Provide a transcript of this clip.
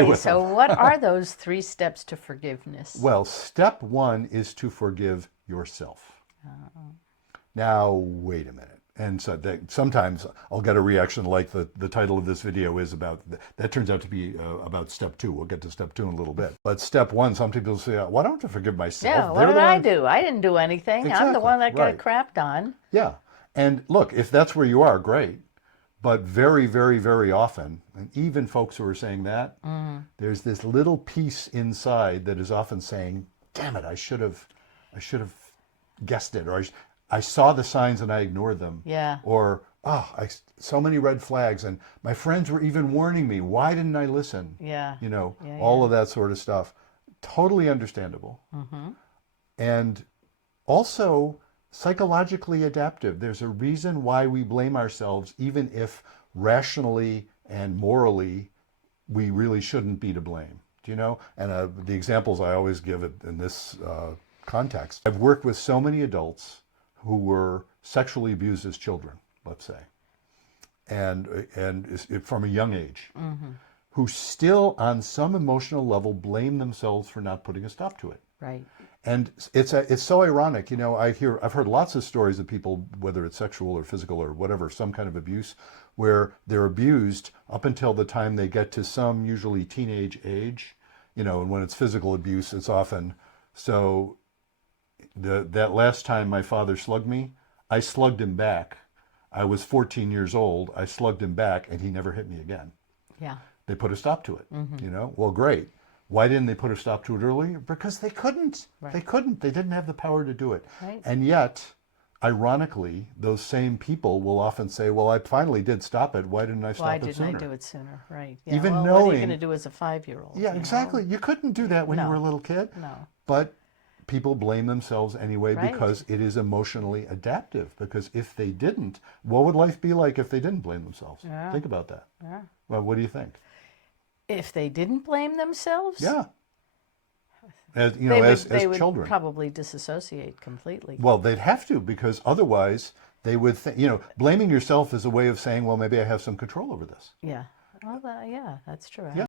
Okay, with so them. what are those 3 steps to forgiveness? Well, step one is to forgive yourself. Now, wait a minute. And so sometimes I'll get a reaction like the title of this video is about, that turns out to be about step two. We'll get to step two in a little bit. But step one, some people say, why don't I forgive myself? Yeah, what They're did the I one. do? I didn't do anything. I'm the Exactly, one that got right. crapped on. Yeah. And look, if that's where you are, great. But very, very, very often, and even folks who are saying that, there's this little piece inside that is often saying, damn it, I should have guessed it, or I saw the signs and I ignored them. Yeah. Or, so many red flags, and my friends were even warning me. Why didn't I listen? Yeah. You know, Yeah, all yeah. of that sort of stuff. Totally understandable. And also psychologically adaptive. There's a reason why we blame ourselves, even if rationally and morally we really shouldn't be to blame. Do you know? And the examples I always give in this context, I've worked with so many adults who were sexually abused as children, let's say, and from a young age, who still on some emotional level blame themselves for not putting a stop to it. Right. And it's so ironic, you know. I've heard lots of stories of people, whether it's sexual or physical or whatever, some kind of abuse, where they're abused up until the time they get to some usually teenage age, you know. And when it's physical abuse, it's often so. That last time my father slugged me, I slugged him back. I was 14 years old. I slugged him back, and he never hit me again. Yeah. They put a stop to it. You know, well, great. Why didn't they put a stop to it earlier? Because they couldn't. Right. They couldn't. They didn't have the power to do it. Right. And yet, ironically, those same people will often say, well, I finally did stop it. Why didn't I stop Why it didn't sooner? I do it sooner? Right. Yeah. Even well, what are you knowing- going to do as a 5-year-old? Yeah, exactly. You couldn't do that when you No. were a little kid. No. But people blame themselves anyway Right. because it is emotionally adaptive. Because if they didn't, what would life be like if they didn't blame themselves? Yeah. Think about that. Yeah. Well, what do you think? If they didn't blame themselves, Yeah. As, you they know, would, as they would children. probably disassociate completely. Well, they'd have to, because otherwise they would think, you know, blaming yourself is a way of saying, well, maybe I have some control over this. Yeah. Well, yeah, that's true. Yeah.